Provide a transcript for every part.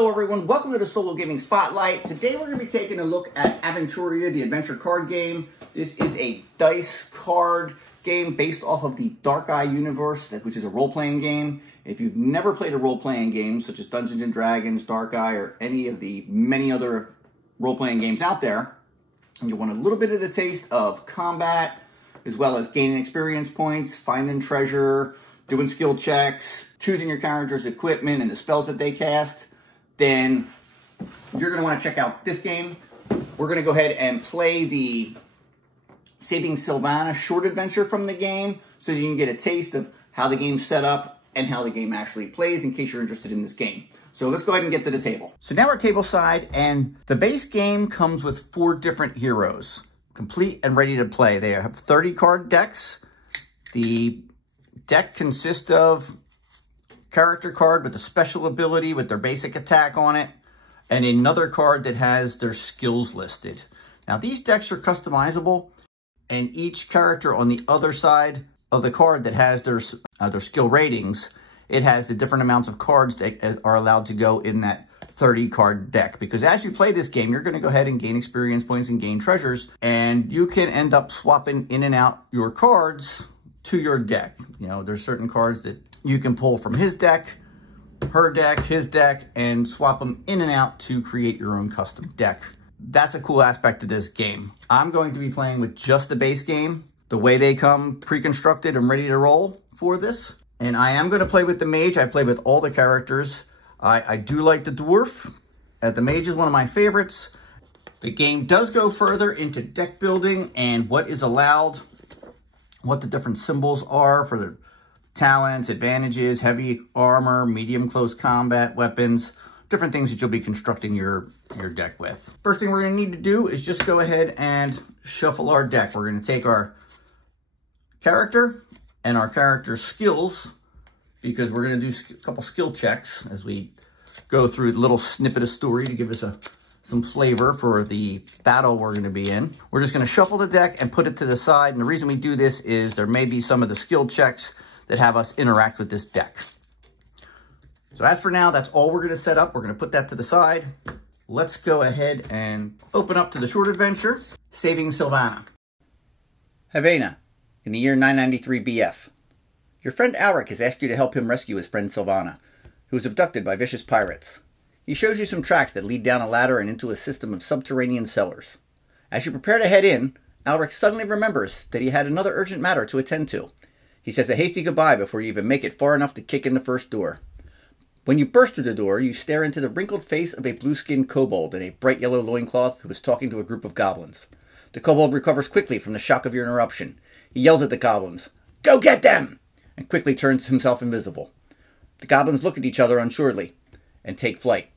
Hello everyone, welcome to the Solo Gaming Spotlight. Today we're going to be taking a look at Aventuria, the adventure card game. This is a dice card game based off of the Dark Eye universe, which is a role-playing game. If you've never played a role-playing game, such as Dungeons & Dragons, Dark Eye, or any of the many other role-playing games out there, and you want a little bit of the taste of combat, as well as gaining experience points, finding treasure, doing skill checks, choosing your character's equipment and the spells that they cast, then you're going to want to check out this game. We're going to go ahead and play the Saving Silvana short adventure from the game so you can get a taste of how the game's set up and how the game actually plays in case you're interested in this game. So let's go ahead and get to the table. So now we're tableside, and the base game comes with 4 different heroes, complete and ready to play. They have 30 card decks. The deck consists of character card with a special ability with their basic attack on it, and another card that has their skills listed. Now these decks are customizable, and each character on the other side of the card that has their skill ratings, it has the different amounts of cards that are allowed to go in that 30 card deck. Because as you play this game, you're going to go ahead and gain experience points and gain treasures, and you can end up swapping in and out your cards to your deck. You know, there's certain cards that you can pull from his deck, her deck, his deck, and swap them in and out to create your own custom deck. That's a cool aspect of this game. I'm going to be playing with just the base game, the way they come pre-constructed and ready to roll for this. And I am going to play with the Mage. I play with all the characters. I do like the Dwarf. The Mage is one of my favorites. The game does go further into deck building and what is allowed, what the different symbols are for the talents, advantages, heavy armor, medium close combat, weapons, different things that you'll be constructing your deck with. First thing we're going to need to do is just go ahead and shuffle our deck. We're going to take our character and our character's skills, because we're going to do a couple skill checks as we go through the little snippet of story to give us some flavor for the battle we're going to be in. We're just going to shuffle the deck and put it to the side. And the reason we do this is there may be some of the skill checks that have us interact with this deck. So as for now, that's all we're going to set up. We're going to put that to the side. Let's go ahead and open up to the short adventure, Saving Silvana. Havana, in the year 993 BF. Your friend Alric has asked you to help him rescue his friend Silvana, who was abducted by vicious pirates. He shows you some tracks that lead down a ladder and into a system of subterranean cellars. As you prepare to head in, Alric suddenly remembers that he had another urgent matter to attend to. He says a hasty goodbye before you even make it far enough to kick in the first door. When you burst through the door, you stare into the wrinkled face of a blue-skinned kobold in a bright yellow loincloth who is talking to a group of goblins. The kobold recovers quickly from the shock of your interruption. He yells at the goblins, "Go get them!" and quickly turns himself invisible. The goblins look at each other unsuredly and take flight.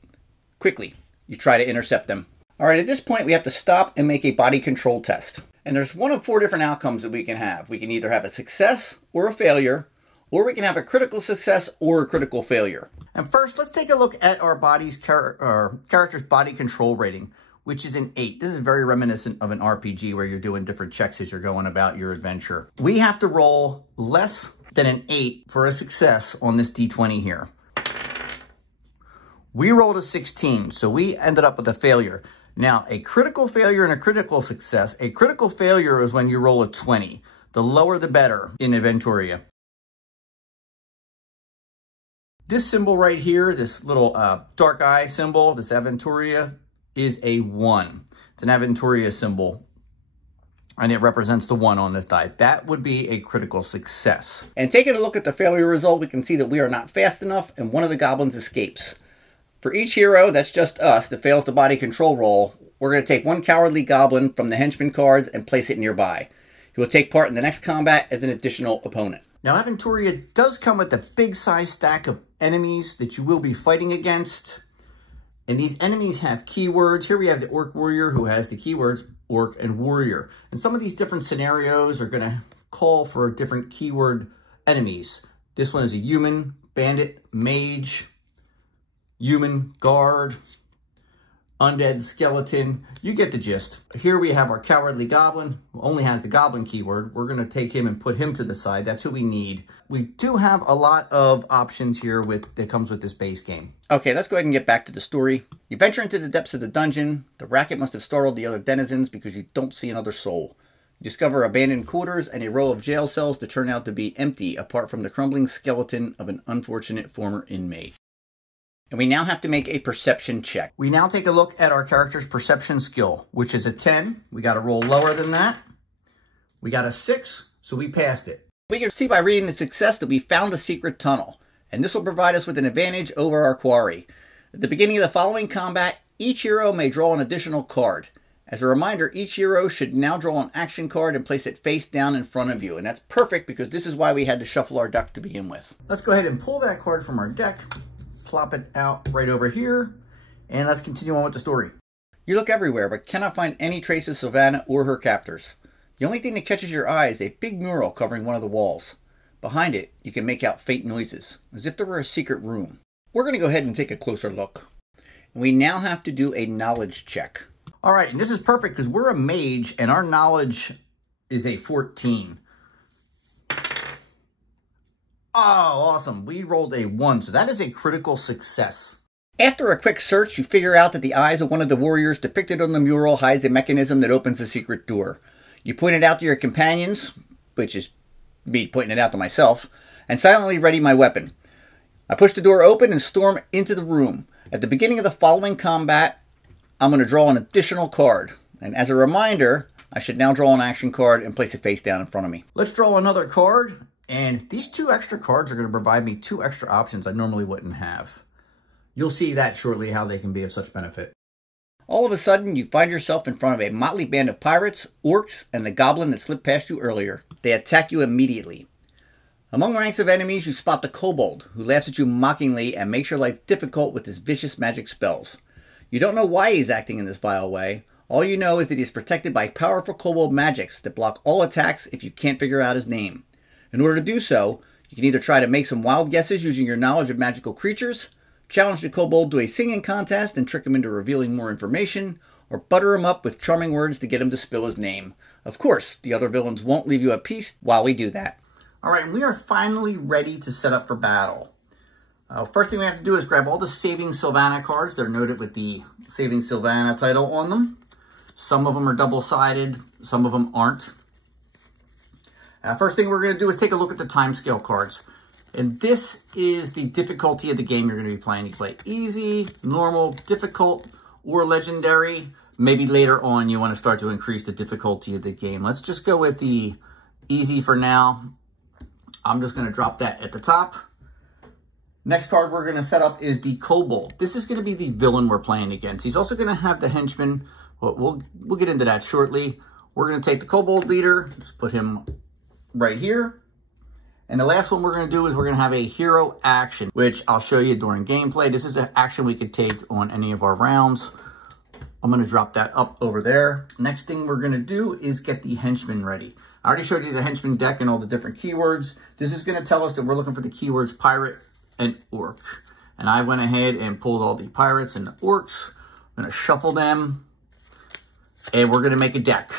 Quickly, you try to intercept them. Alright, at this point we have to stop and make a body control test. And there's one of 4 different outcomes that we can have. We can either have a success or a failure, or we can have a critical success or a critical failure. And first, let's take a look at our character's body control rating, which is an 8. This is very reminiscent of an RPG where you're doing different checks as you're going about your adventure. We have to roll less than an 8 for a success on this D20 here. We rolled a 16, so we ended up with a failure. Now, a critical failure and a critical success. A critical failure is when you roll a 20. The lower the better in Aventuria. This symbol right here, this little dark eye symbol, this Aventuria, is a 1. It's an Aventuria symbol, and it represents the 1 on this die. That would be a critical success. And taking a look at the failure result, we can see that we are not fast enough, and one of the goblins escapes. For each hero, that's just us, that fails the body control roll, we're going to take 1 cowardly goblin from the henchman cards and place it nearby. He will take part in the next combat as an additional opponent. Now, Aventuria does come with a big size stack of enemies that you will be fighting against. And these enemies have keywords. Here we have the Orc Warrior, who has the keywords Orc and Warrior. And some of these different scenarios are going to call for different keyword enemies. This one is a human, bandit, mage, human, guard, undead, skeleton. You get the gist. Here we have our cowardly goblin, who only has the goblin keyword. We're going to take him and put him to the side. That's who we need. We do have a lot of options here that comes with this base game. Okay, let's go ahead and get back to the story. You venture into the depths of the dungeon. The racket must have startled the other denizens because you don't see another soul. You discover abandoned quarters and a row of jail cells that turn out to be empty apart from the crumbling skeleton of an unfortunate former inmate. And we now have to make a perception check. We now take a look at our character's perception skill, which is a 10. We got to roll lower than that. We got a 6, so we passed it. We can see by reading the success that we found a secret tunnel, and this will provide us with an advantage over our quarry. At the beginning of the following combat, each hero may draw an additional card. As a reminder, each hero should now draw an action card and place it face down in front of you, and that's perfect because this is why we had to shuffle our deck to begin with. Let's go ahead and pull that card from our deck. Plop it out right over here, and let's continue on with the story. You look everywhere, but cannot find any trace of Silvana or her captors. The only thing that catches your eye is a big mural covering one of the walls. Behind it, you can make out faint noises, as if there were a secret room. We're going to go ahead and take a closer look. We now have to do a knowledge check. All right, and this is perfect because we're a mage, and our knowledge is a 14. Oh, awesome. We rolled a 1, so that is a critical success. After a quick search, you figure out that the eyes of one of the warriors depicted on the mural hides a mechanism that opens a secret door. You point it out to your companions, which is me pointing it out to myself, and silently ready my weapon. I push the door open and storm into the room. At the beginning of the following combat, I'm going to draw an additional card. And as a reminder, I should now draw an action card and place it face down in front of me. Let's draw another card. And these 2 extra cards are going to provide me 2 extra options I normally wouldn't have. You'll see that shortly, how they can be of such benefit. All of a sudden, you find yourself in front of a motley band of pirates, orcs, and the goblin that slipped past you earlier. They attack you immediately. Among ranks of enemies, you spot the kobold, who laughs at you mockingly and makes your life difficult with his vicious magic spells. You don't know why he's acting in this vile way. All you know is that he's protected by powerful kobold magics that block all attacks if you can't figure out his name. In order to do so, you can either try to make some wild guesses using your knowledge of magical creatures, challenge the kobold to a singing contest and trick him into revealing more information, or butter him up with charming words to get him to spill his name. Of course, the other villains won't leave you at peace while we do that. All right, and we are finally ready to set up for battle. First thing we have to do is grab all the Saving Silvana cards. They're noted with the Saving Silvana title on them. Some of them are double-sided, some of them aren't. First thing we're going to do is take a look at the timescale cards. And this is the difficulty of the game you're going to be playing. You play easy, normal, difficult, or legendary. Maybe later on you want to start to increase the difficulty of the game. Let's just go with the easy for now. I'm just going to drop that at the top. Next card we're going to set up is the kobold. This is going to be the villain we're playing against. He's also going to have the henchman. But we'll get into that shortly. We're going to take the kobold leader, just put him right here. And the last one we're going to do is we're going to have a hero action, which I'll show you during gameplay. This is an action we could take on any of our rounds. I'm going to drop that up over there. Next thing we're going to do is get the henchman ready. I already showed you the henchman deck and all the different keywords. This is going to tell us that we're looking for the keywords pirate and orc. And I went ahead and pulled all the pirates and the orcs. I'm going to shuffle them. And we're going to make a deck.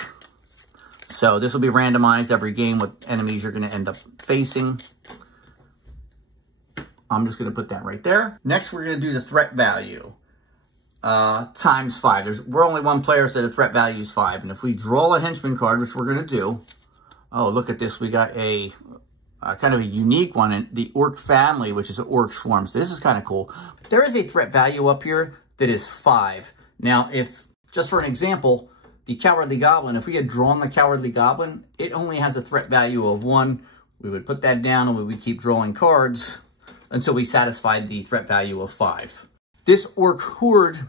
So this will be randomized every game what enemies you're going to end up facing. I'm just going to put that right there. Next, we're going to do the threat value. Times 5. We're only one player, so the threat value is 5. And if we draw a henchman card, which we're going to do. Oh, look at this. We got a kind of a unique one. In the orc family, which is an orc swarm. So this is kind of cool. There is a threat value up here that is 5. Now, if, just for an example, the Cowardly Goblin, if we had drawn the Cowardly Goblin, it only has a threat value of 1. We would put that down and we would keep drawing cards until we satisfied the threat value of 5. This Orc Horde,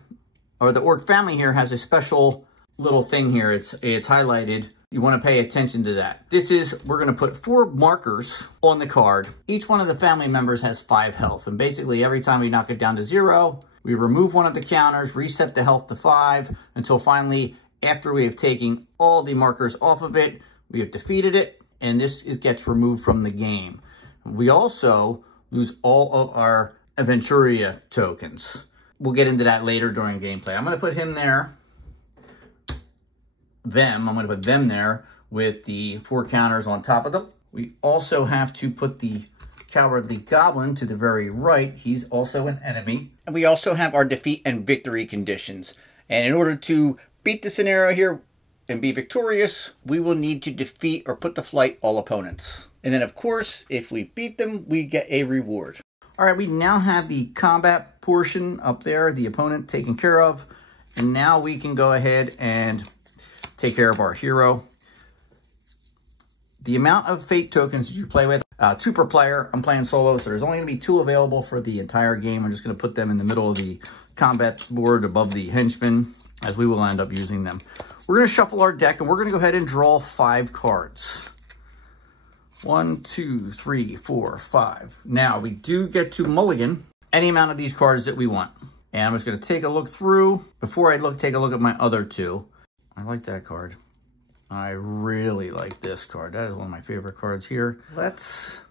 or the Orc family here, has a special little thing here. It's highlighted. You want to pay attention to that. This is, we're going to put 4 markers on the card. Each one of the family members has 5 health. And basically every time we knock it down to 0, we remove one of the counters, reset the health to 5, until finally, after we have taken all the markers off of it, we have defeated it, and this gets removed from the game. We also lose all of our Aventuria tokens. We'll get into that later during gameplay. I'm going to put him there. I'm going to put them there with the 4 counters on top of them. We also have to put the Cowardly Goblin to the very right. He's also an enemy. And we also have our defeat and victory conditions. And in order to beat the scenario here and be victorious, we will need to defeat or put to flight all opponents. And then, of course, if we beat them, we get a reward. All right, we now have the combat portion up there, the opponent taken care of. And now we can go ahead and take care of our hero. The amount of fate tokens that you play with, 2 per player. I'm playing solo, so there's only going to be 2 available for the entire game. I'm just going to put them in the middle of the combat board above the henchmen, as we will end up using them. We're going to shuffle our deck, and we're going to go ahead and draw 5 cards. 1, 2, 3, 4, 5. Now, we do get to mulligan any amount of these cards that we want. And I'm just going to take a look through. Before I take a look at my other 2. I like that card. I really like this card. That is one of my favorite cards here. Let's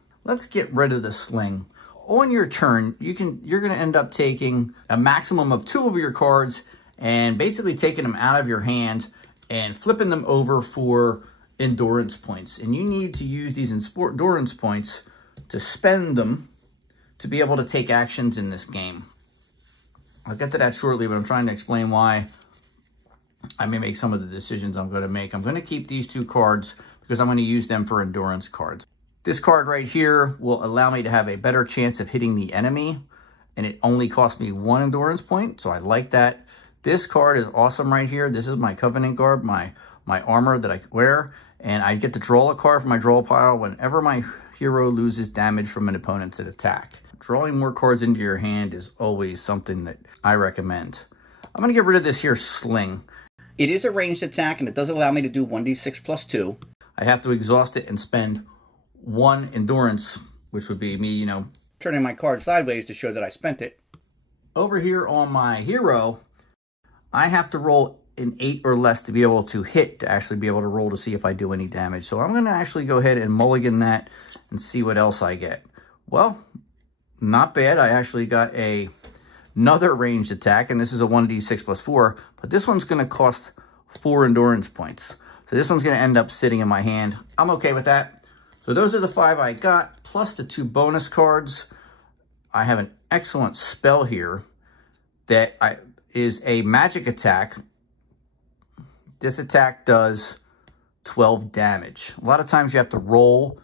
get rid of the sling. On your turn, you're going to end up taking a maximum of 2 of your cards and basically taking them out of your hand and flipping them over for endurance points. And you need to use these endurance points to spend them to be able to take actions in this game. I'll get to that shortly, but I'm trying to explain why I may make some of the decisions I'm going to make. I'm going to keep these 2 cards because I'm going to use them for endurance cards. This card right here will allow me to have a better chance of hitting the enemy, and it only costs me 1 endurance point, so I like that. This card is awesome right here. This is my Covenant Garb, my armor that I wear, and I get to draw a card from my draw pile whenever my hero loses damage from an opponent's attack. Drawing more cards into your hand is always something that I recommend. I'm going to get rid of this here sling. It is a ranged attack, and it does allow me to do 1d6 plus 2. I'd have to exhaust it and spend 1 endurance, which would be me, turning my card sideways to show that I spent it. Over here on my hero, I have to roll an 8 or less to be able to hit, to actually be able to roll to see if I do any damage. So I'm going to actually go ahead and mulligan that and see what else I get. Well, not bad. I actually got another ranged attack, and this is a 1d6 plus 4, but this one's going to cost 4 endurance points. So this one's going to end up sitting in my hand. I'm okay with that. So those are the 5 I got, plus the 2 bonus cards. I have an excellent spell here that is a magic attack. This attack does 12 damage. A lot of times you have to roll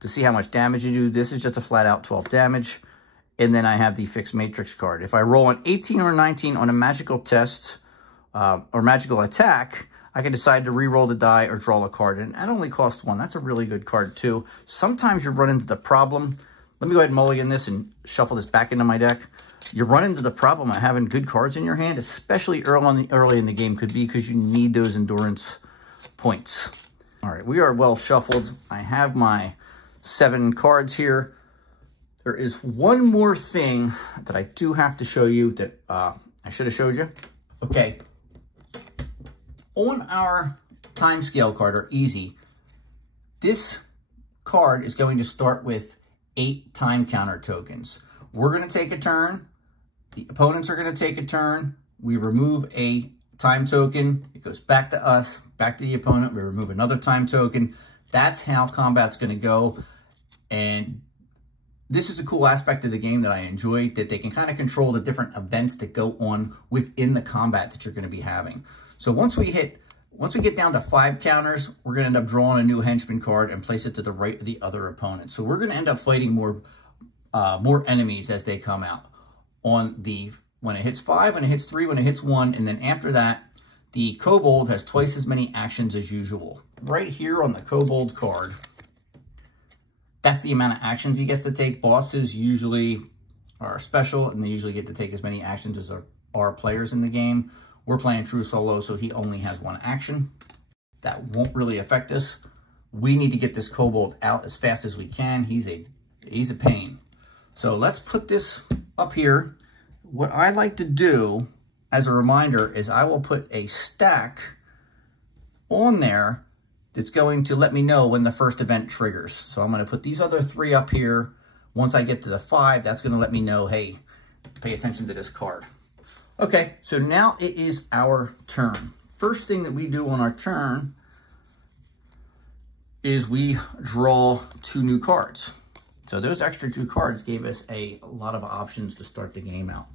to see how much damage you do. This is just a flat out 12 damage. And then I have the Fixed Matrix card. If I roll an 18 or 19 on a magical test or magical attack, I can decide to re-roll the die or draw a card. And that only costs 1. That's a really good card too. Sometimes you run into the problem. Let me go ahead and mulligan this and shuffle this back into my deck. You run into the problem of having good cards in your hand, especially early in the game, could be because you need those endurance points. All right, we are well shuffled. I have my 7 cards here. There is one more thing that I do have to show you that I should have showed you. Okay. On our time scale card, or easy, this card is going to start with 8 time counter tokens. We're going to take a turn. The opponents are going to take a turn. We remove a time token. It goes back to us, back to the opponent. We remove another time token. That's how combat's going to go. And this is a cool aspect of the game that I enjoy, that they can kind of control the different events that go on within the combat that you're going to be having. So once we get down to 5 counters, we're going to end up drawing a new henchman card and place it to the right of the other opponent. So we're going to end up fighting more enemies as they come out. When it hits 5, when it hits 3, when it hits 1, and then after that, the kobold has twice as many actions as usual. Right here on the kobold card, that's the amount of actions he gets to take. Bosses usually are special, and they usually get to take as many actions as our players in the game. We're playing true solo, so he only has 1 action. That won't really affect us. We need to get this kobold out as fast as we can. He's a pain. So let's put this up here. What I like to do, as a reminder, is I will put a stack on there that's going to let me know when the first event triggers. So I'm going to put these other 3 up here. Once I get to the 5, that's going to let me know, hey, pay attention to this card. Okay, so now it is our turn. First thing that we do on our turn is we draw 2 new cards. So those extra 2 cards gave us a lot of options to start the game out.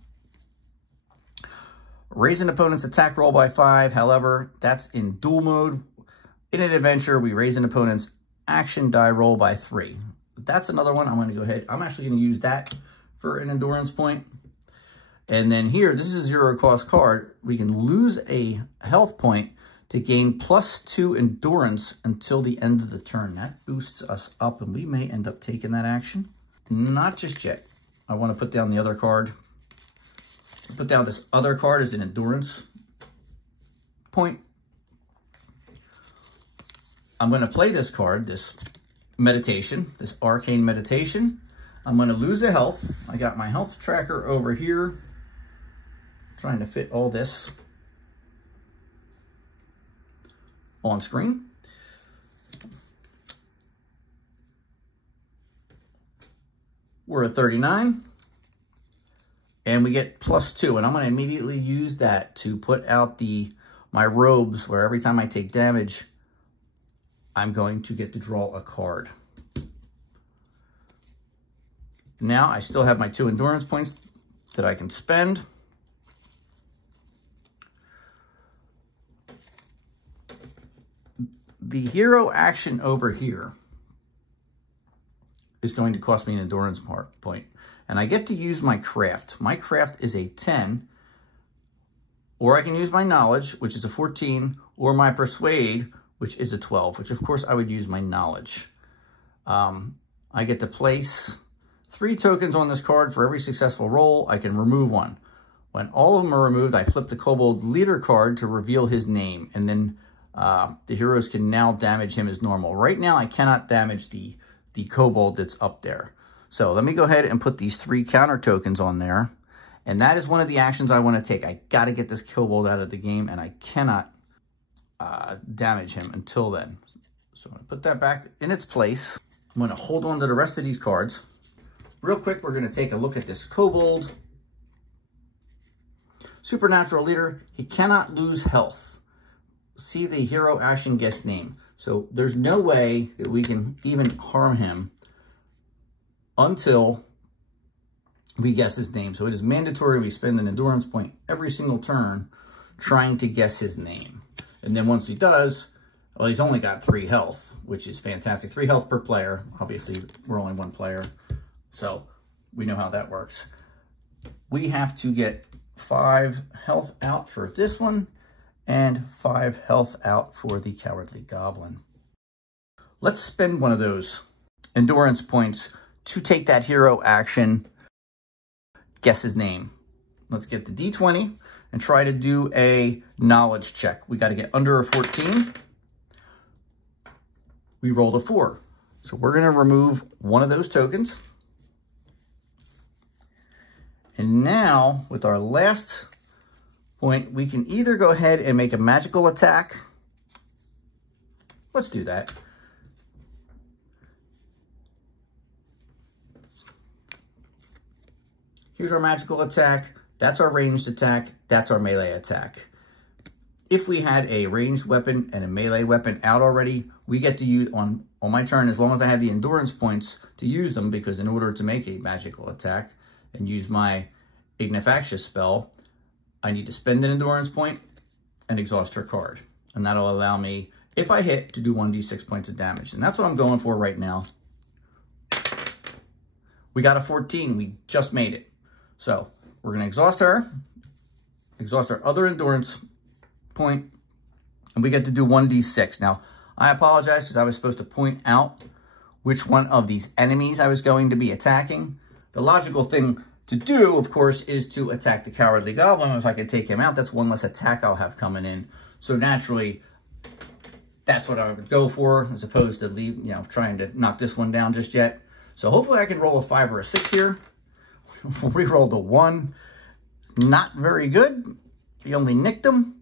Raise an opponent's attack roll by 5. However, that's in duel mode. In an adventure, we raise an opponent's action die roll by 3. That's another one. I'm going to go ahead. I'm actually going to use that for an endurance point. And then here, this is a 0 cost card. We can lose a health point to gain +2 endurance until the end of the turn. That boosts us up, and we may end up taking that action. Not just yet. I want to put down the other card. Put down this other card as an endurance point. I'm going to play this card, this meditation, this arcane meditation. I'm going to lose a health. I got my health tracker over here, trying to fit all this on screen. We're at 39, and we get +2, and I'm going to immediately use that to put out my robes, where every time I take damage, I'm going to get to draw a card. Now I still have my 2 endurance points that I can spend. The hero action over here is going to cost me an endurance point. And I get to use my craft. My craft is a 10. Or I can use my knowledge, which is a 14. Or my persuade, which is a 12. Which, of course, I would use my knowledge. I get to place 3 tokens on this card. For every successful roll, I can remove 1. When all of them are removed, I flip the Kobold Leader card to reveal his name. And then the heroes can now damage him as normal. Right now, I cannot damage the Kobold that's up there. So let me go ahead and put these 3 counter tokens on there. And that is one of the actions I want to take. I got to get this Kobold out of the game, and I cannot damage him until then. So I'm going to put that back in its place. I'm going to hold on to the rest of these cards. Real quick, we're going to take a look at this Kobold. Supernatural Leader. He cannot lose health. See the hero action guest name. So there's no way that we can even harm him until we guess his name. So it is mandatory we spend an endurance point every single turn trying to guess his name. And then once he does, well, he's only got 3 health, which is fantastic. 3 health per player. Obviously, we're only 1 player, so we know how that works. We have to get 5 health out for this one, and 5 health out for the Cowardly Goblin. Let's spend one of those endurance points to take that hero action, guess his name. Let's get the D20 and try to do a knowledge check. We got to get under a 14. We rolled a 4. So we're going to remove one of those tokens. And now, with our last point, we can either go ahead and make a magical attack. Let's do that. Here's our magical attack. That's our ranged attack. That's our melee attack. If we had a ranged weapon and a melee weapon out already, we get to use, on my turn, as long as I had the endurance points to use them, because in order to make a magical attack and use my Ignifacious spell, I need to spend an endurance point and exhaust her card. And that'll allow me, if I hit, to do 1d6 points of damage. And that's what I'm going for right now. We got a 14. We just made it. So we're going to exhaust her, exhaust our other endurance point, and we get to do 1d6. Now, I apologize because I was supposed to point out which one of these enemies I was going to be attacking. The logical thing to do, of course, is to attack the Cowardly Goblin. If I could take him out, that's one less attack I'll have coming in. So naturally, that's what I would go for, as opposed to trying to knock this one down just yet. So hopefully I can roll a 5 or a 6 here. We rolled a 1. Not very good. He only nicked him.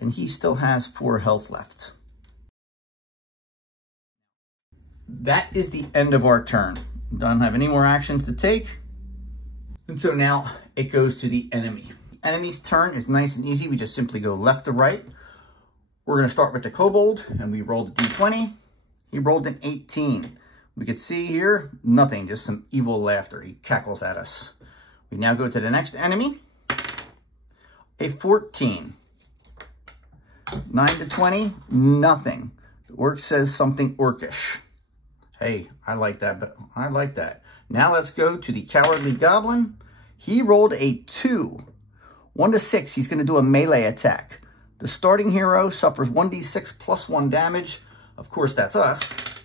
And he still has 4 health left. That is the end of our turn. Don't have any more actions to take. And so now it goes to the enemy. Enemy's turn is nice and easy. We just simply go left to right. We're going to start with the kobold, and we rolled a d20. He rolled an 18. We could see here, nothing, just some evil laughter. He cackles at us. We now go to the next enemy. A 14. 9 to 20, nothing. The orc says something orcish. Hey, I like that, but I like that. Now let's go to the cowardly goblin. He rolled a 2. 1 to 6, he's going to do a melee attack. The starting hero suffers 1d6 plus 1 damage. Of course, that's us.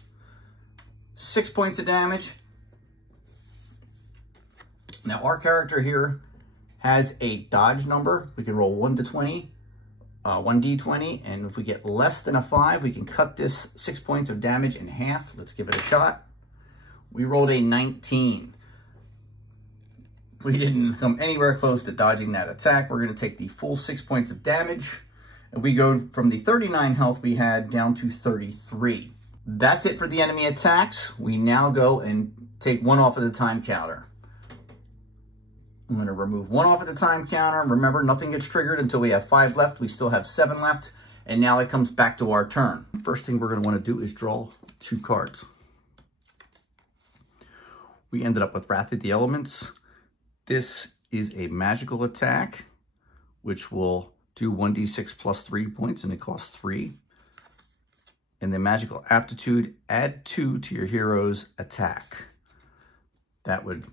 6 points of damage. Now, our character here has a dodge number. We can roll 1 to 20, 1d20, and if we get less than a 5, we can cut this 6 points of damage in half. Let's give it a shot. We rolled a 19. We didn't come anywhere close to dodging that attack. We're going to take the full 6 points of damage, and we go from the 39 health we had down to 33. That's it for the enemy attacks. We now go and take 1 off of the time counter. I'm going to remove 1 off of the time counter. Remember, nothing gets triggered until we have 5 left. We still have 7 left, and now it comes back to our turn. First thing we're going to want to do is draw 2 cards. We ended up with Wrath of the Elements. This is a magical attack, which will do 1d6 plus 3 points, and it costs 3. And the magical aptitude, add 2 to your hero's attack. That would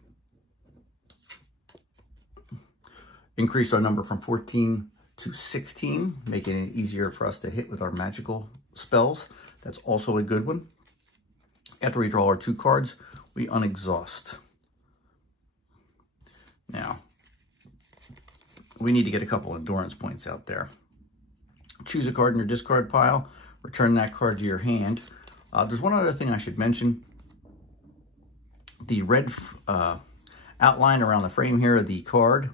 increase our number from 14 to 16, making it easier for us to hit with our magical spells. That's also a good one. After we draw our 2 cards, we unexhaust. Now, we need to get a couple endurance points out there. Choose a card in your discard pile. Return that card to your hand. There's one other thing I should mention. The red outline around the frame here of the card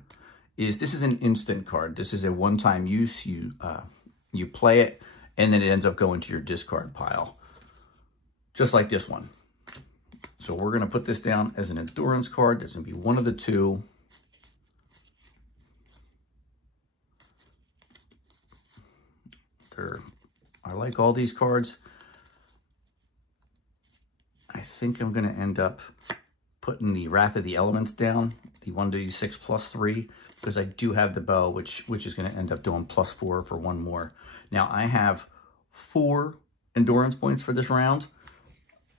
this is an instant card. This is a one-time use. You play it, and then it ends up going to your discard pile, just like this one. So we're going to put this down as an endurance card. This is going to be one of the 2. I like all these cards. I think I'm going to end up putting the Wrath of the Elements down, the 1d6 plus 3, because I do have the bow, which is going to end up doing plus 4 for 1 more. Now, I have 4 endurance points for this round.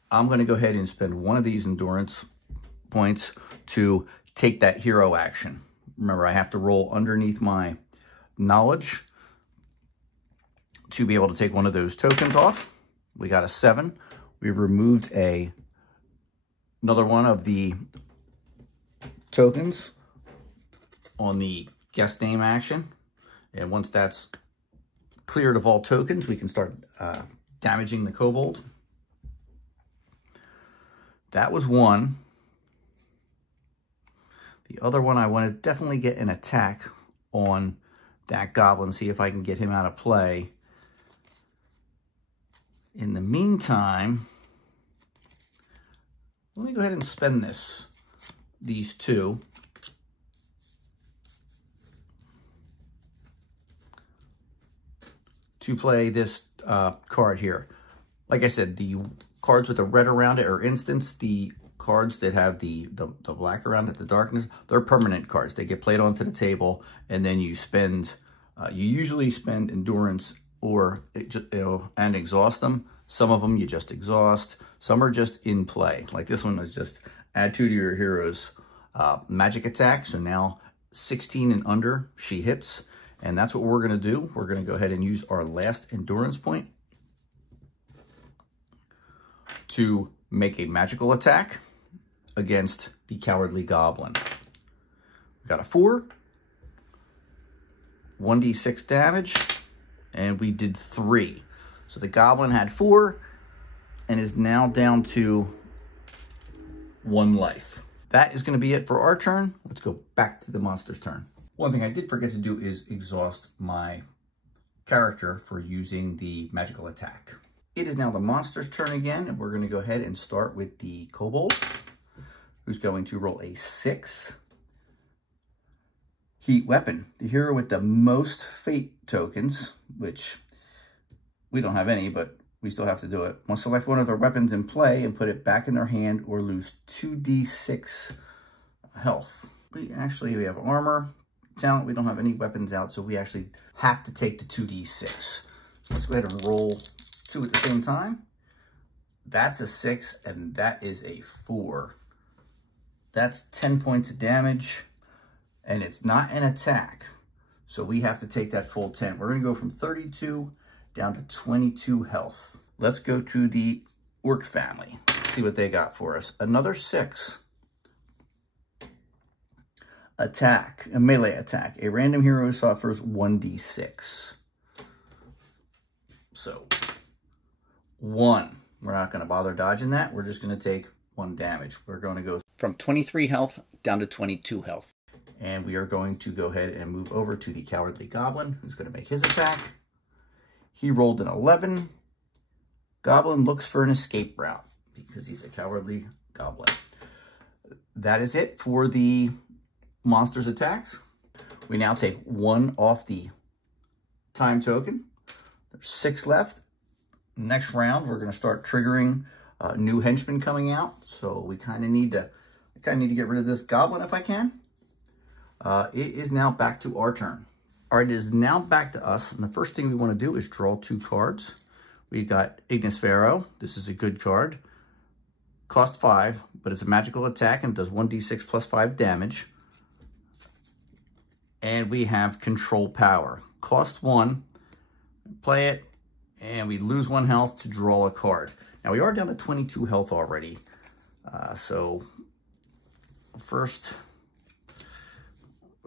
I'm going to go ahead and spend 1 of these endurance points to take that hero action. Remember, I have to roll underneath my knowledge to be able to take 1 of those tokens off. We got a 7. We removed another one of the tokens on the guest name action. And once that's cleared of all tokens, we can start damaging the kobold. That was 1. The other one, I want to definitely get an attack on that goblin, see if I can get him out of play. In the meantime, let me go ahead and spend these 2. To play this card here. Like I said, the cards with the red around it are instants. The cards that have the black around it, the darkness, they're permanent cards. They get played onto the table, and then you spend, you usually spend endurance and exhaust them. Some of them you just exhaust. Some are just in play. Like this one is just add 2 to your hero's magic attack. So now 16 and under, she hits. And that's what we're going to do. We're going to go ahead and use our last endurance point to make a magical attack against the cowardly goblin. We got a 4, 1d6 damage, and we did 3. So the goblin had 4 and is now down to 1 life. That is going to be it for our turn. Let's go back to the monster's turn. One thing I did forget to do is exhaust my character for using the magical attack. It is now the monster's turn again, and we're going to go ahead and start with the kobold, who's going to roll a 6. Heat weapon. The hero with the most fate tokens, which we don't have any, but we still have to do it, must select one of their weapons in play and put it back in their hand or lose 2d6 health. We have armor, talent. We don't have any weapons out, so we actually have to take the 2d6. So let's go ahead and roll 2 at the same time. That's a 6, and that is a 4. That's 10 points of damage, and it's not an attack. So we have to take that full 10. We're going to go from 32 down to 22 health. Let's go to the Orc family. Let's see what they got for us. Another 6. Attack, a melee attack. A random hero suffers 1d6. So, 1. We're not going to bother dodging that. We're just going to take 1 damage. We're going to go from 23 health down to 22 health. And we are going to go ahead and move over to the Cowardly Goblin, who's going to make his attack. He rolled an 11. Goblin looks for an escape route because he's a Cowardly Goblin. That is it for the monster's attacks. We now take 1 off the time token. There's 6 left. Next round, we're going to start triggering new henchmen coming out. So we kind of need to get rid of this goblin if I can. It is now back to our turn. All right, it is now back to us. And the first thing we want to do is draw 2 cards. We got Ignis Pharaoh. This is a good card. Cost 5, but it's a magical attack and does 1d6 plus 5 damage. And we have Control Power. Cost 1. Play it. And we lose 1 health to draw a card. Now, we are down to 22 health already. So, first,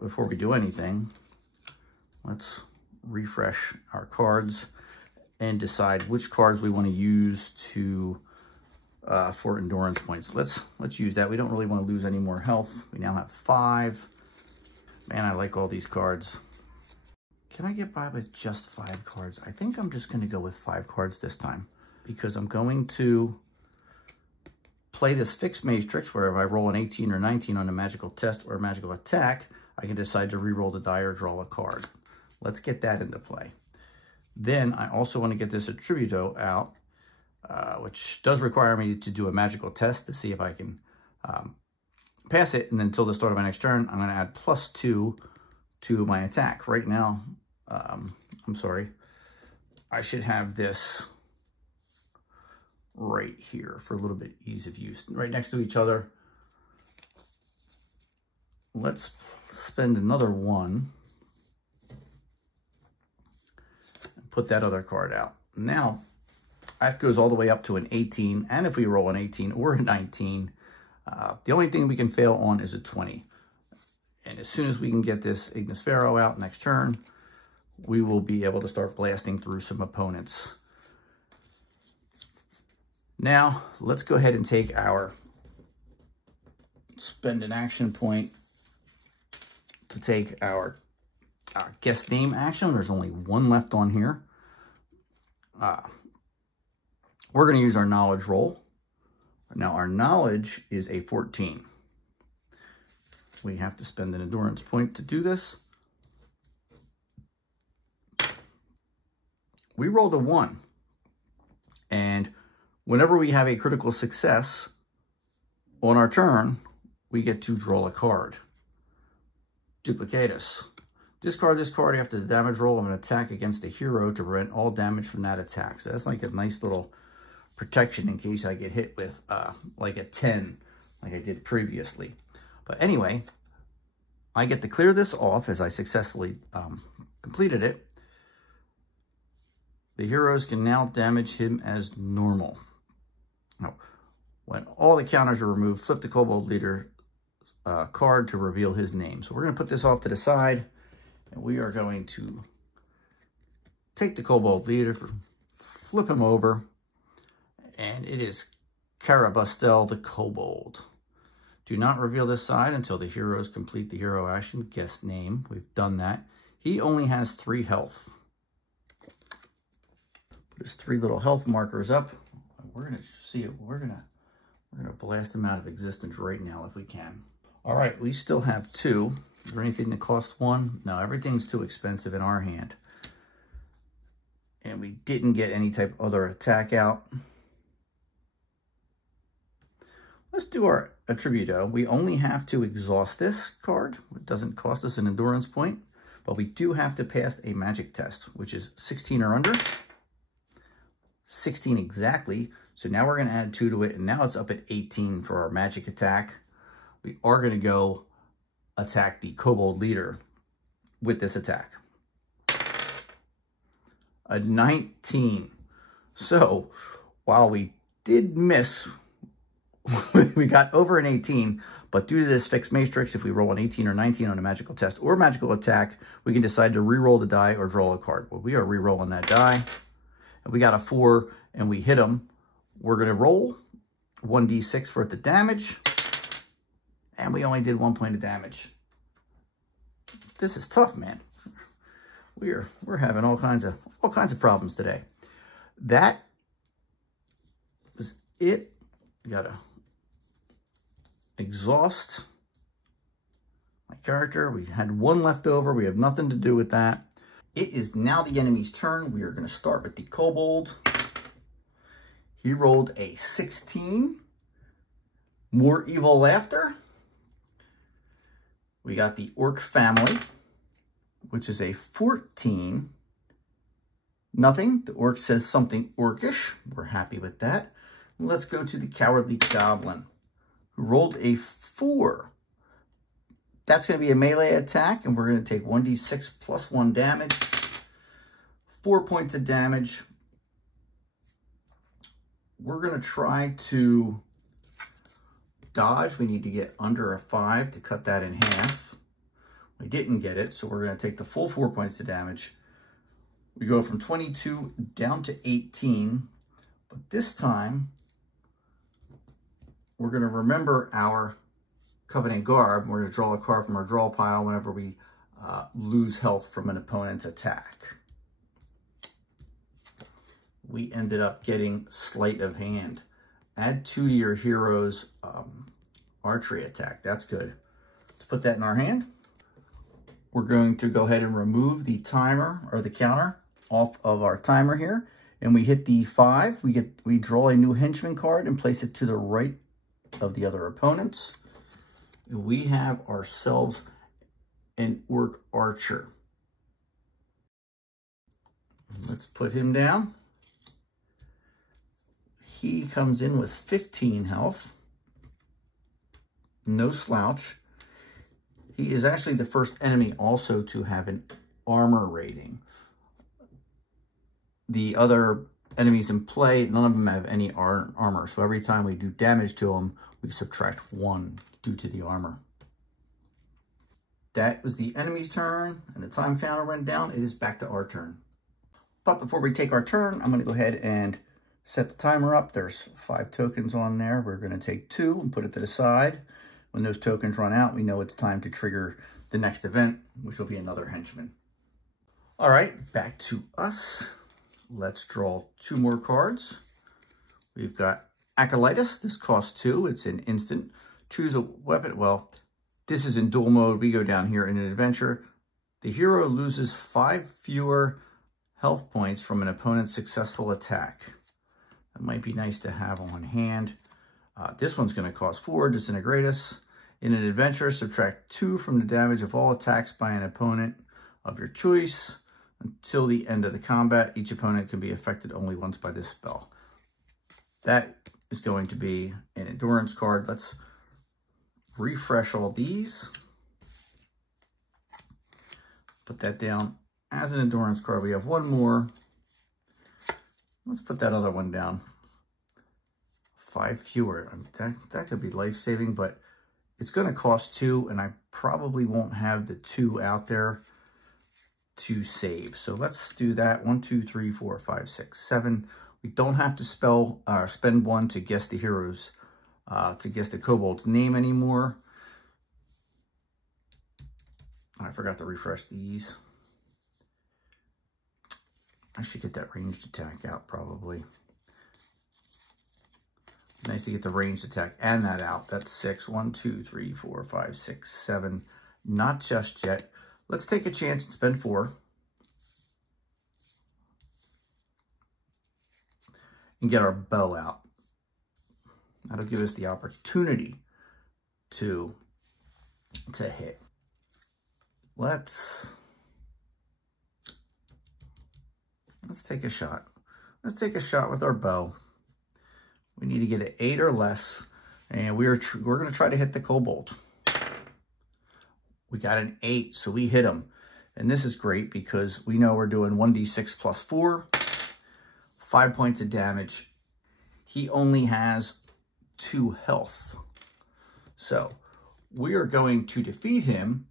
before we do anything, let's refresh our cards and decide which cards we want to use to for endurance points. Let's use that. We don't really want to lose any more health. We now have 5. Man, I like all these cards. Can I get by with just 5 cards? I think I'm just going to go with 5 cards this time because I'm going to play this fixed Mage tricks where if I roll an 18 or 19 on a magical test or a magical attack, I can decide to re-roll the die or draw a card. Let's get that into play. Then I also want to get this Attributo out, which does require me to do a magical test to see if I can pass it. And then until the start of my next turn, I'm going to add +2 to my attack. Right now, I'm sorry, I should have this right here for a little bit ease of use, right next to each other. Let's spend another 1 and put that other card out. Now, that goes all the way up to an 18, and if we roll an 18 or a 19, the only thing we can fail on is a 20. And as soon as we can get this Ignis Pharaoh out next turn, we will be able to start blasting through some opponents. Now, let's go ahead and take our spend an action point to take our guest name action. There's only 1 left on here. We're going to use our knowledge roll. Now, our knowledge is a 14. We have to spend an endurance point to do this. We rolled a 1. And whenever we have a critical success on our turn, we get to draw a card. Duplicatus. Discard this card after the damage roll of an attack against the hero to prevent all damage from that attack. So that's like a nice little protection in case I get hit with like a 10 like I did previously. But anyway, I get to clear this off as I successfully completed it. The heroes can now damage him as normal. Now, when all the counters are removed, flip the Kobold Leader card to reveal his name. So we're going to put this off to the side, and we are going to take the Kobold Leader, flip him over, and it is Carabastel the Kobold. Do not reveal this side until the heroes complete the hero action. Guess name. We've done that. He only has 3 health. Put his 3 little health markers up. We're gonna see it. We're gonna blast him out of existence right now if we can. All right, we still have 2. Is there anything that costs 1? No, everything's too expensive in our hand. And we didn't get any type of other attack out. Let's do our Attributo. We only have to exhaust this card. It doesn't cost us an endurance point, but we do have to pass a magic test, which is 16 or under. 16 exactly. So now we're going to add 2 to it, and now it's up at 18 for our magic attack. We are going to go attack the kobold leader with this attack. A 19. So while we did miss, we got over an 18, but due to this fixed matrix, if we roll an 18 or 19 on a magical test or magical attack, we can decide to re-roll the die or draw a card. Well, we are re-rolling that die, and we got a 4, and we hit him. We're going to roll 1d6 for the damage, and we only did 1 point of damage. This is tough, man. We're having all kinds of problems today. That was it. We gotta exhaust my character. We had 1 left over. We have nothing to do with that. It is now the enemy's turn. We are going to start with the kobold. He rolled a 16. More evil laughter. We got the orc family, which is a 14. Nothing. The orc says something orcish. We're happy with that. Let's go to the cowardly goblin, who rolled a 4. That's going to be a melee attack, and we're going to take 1d6 plus 1 damage. 4 points of damage. We're going to try to dodge. We need to get under a 5 to cut that in half. We didn't get it, so we're going to take the full 4 points of damage. We go from 22 down to 18, but this time we're going to remember our Covenant Garb. We're going to draw a card from our draw pile whenever we lose health from an opponent's attack. We ended up getting Sleight of Hand. Add 2 to your hero's archery attack. That's good. Let's put that in our hand. We're going to go ahead and remove the timer or the counter off of our timer here. And we hit the 5. We draw a new henchman card and place it to the right of the other opponents. And we have ourselves an orc archer. Let's put him down. He comes in with 15 health. No slouch. He is actually the first enemy also to have an armor rating. The other enemies in play, none of them have any armor. So every time we do damage to them, we subtract 1 due to the armor. That was the enemy's turn, and the time counter went down. It is back to our turn. But before we take our turn, I'm going to go ahead and set the timer up. There's 5 tokens on there. We're going to take 2 and put it to the side. When those tokens run out, we know it's time to trigger the next event, which will be another henchman. All right, back to us. Let's draw 2 more cards. We've got Acolytus. This costs 2. It's an instant. Choose a weapon. Well, this is in duel mode. We go down here in an adventure. The hero loses 5 fewer health points from an opponent's successful attack. That might be nice to have on hand. This one's going to cost 4. Disintegratus. In an adventure, subtract 2 from the damage of all attacks by an opponent of your choice. Until the end of the combat, each opponent can be affected only once by this spell. That is going to be an endurance card. Let's refresh all these. Put that down as an endurance card. We have 1 more. Let's put that other one down. 5 fewer. I mean, that could be life-saving, but it's going to cost 2, and I probably won't have the 2 out there to save. So let's do that. 1, 2, 3, 4, 5, 6, 7. We don't have to spend 1 to guess the hero's, to guess the kobold's name anymore. I forgot to refresh these. I should get that ranged attack out probably. Nice to get the ranged attack and that out. That's 6. 1, 2, 3, 4, 5, 6, 7. Not just yet. Let's take a chance and spend 4. And get our bow out. That'll give us the opportunity to hit. Let's take a shot. Let's take a shot with our bow. We need to get an 8 or less, and we're going to try to hit the kobold. We got an 8, so we hit him. And this is great because we know we're doing 1d6 plus 4, 5 points of damage. He only has 2 health. So we are going to defeat him,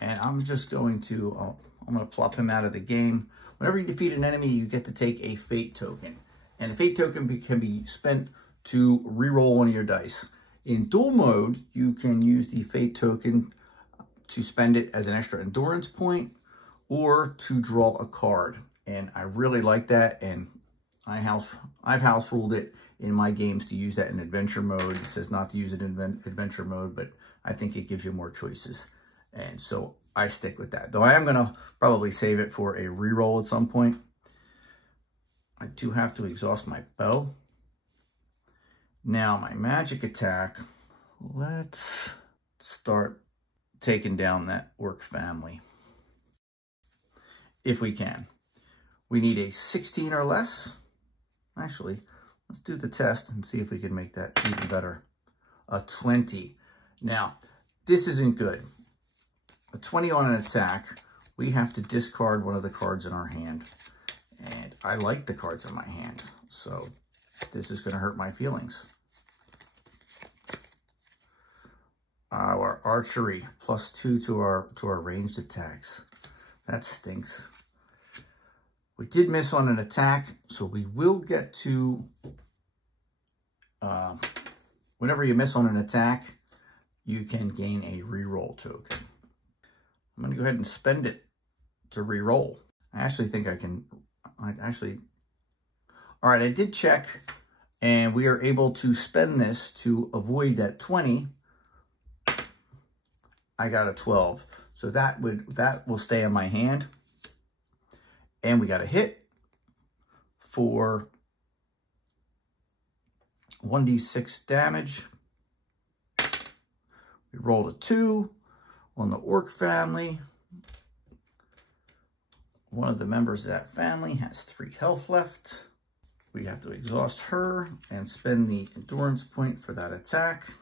and I'm just going to, I'm going to plop him out of the game. Whenever you defeat an enemy, you get to take a fate token. And the fate token can be spent to reroll one of your dice. In duel mode, you can use the fate token to spend it as an extra endurance point or to draw a card. And I really like that, and I've house ruled it in my games to use that in adventure mode. It says not to use it in adventure mode, but I think it gives you more choices. And so I stick with that. Though I am going to probably save it for a reroll at some point. I do have to exhaust my bow. Now my magic attack. Let's start taking down that orc family. If we can. We need a 16 or less. Actually, let's do the test and see if we can make that even better. A 20. Now, this isn't good. A 20 on an attack, we have to discard one of the cards in our hand. And I like the cards in my hand, so this is going to hurt my feelings. Our archery, +2 to our ranged attacks. That stinks. We did miss on an attack, so we will get to, whenever you miss on an attack, you can gain a reroll token. I'm going to go ahead and spend it to reroll. I actually think I can, all right, I did check, and we are able to spend this to avoid that 20. I got a 12, so that will stay in my hand. And we got a hit for 1d6 damage. We rolled a 2 on the orc family. One of the members of that family has 3 health left. We have to exhaust her and spend the endurance point for that attack.